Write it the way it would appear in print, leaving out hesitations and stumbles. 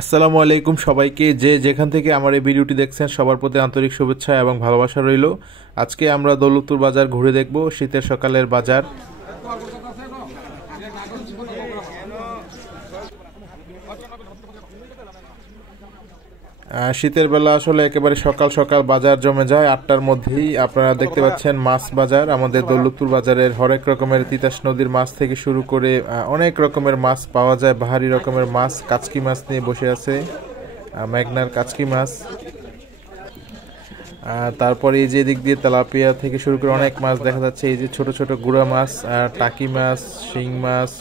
আসসালামু আলাইকুম সবাইকে, যে যেখান থেকে আমার এই ভিডিওটি দেখছেন সবার প্রতি আন্তরিক শুভেচ্ছা এবং ভালোবাসা রইল। আজকে আমরা দৌলতপুর বাজার ঘুরে দেখব, শীতের সকালের বাজার। শীতের বেলা আসলে একেবারে সকাল সকাল বাজার জমে যায় 8টার মধ্যেই। আপনারা দেখতে পাচ্ছেন মাছ বাজার। আমাদের দৌলতপুর বাজারের হরেক রকমের তিতাস নদীর মাছ থেকে শুরু করে অনেক রকমের মাছ পাওয়া যায়। বাহারি রকমের মাছ, কাচকি মাছ নিয়ে বসে আছে মেঘনার কাচকি মাছ। তারপরে এই যে দিক দিয়ে তেলাপিয়া থেকে শুরু করে অনেক মাছ দেখা যাচ্ছে। এই যে ছোট ছোট গুড়া মাছ, টাকি মাছ, শিং মাছ।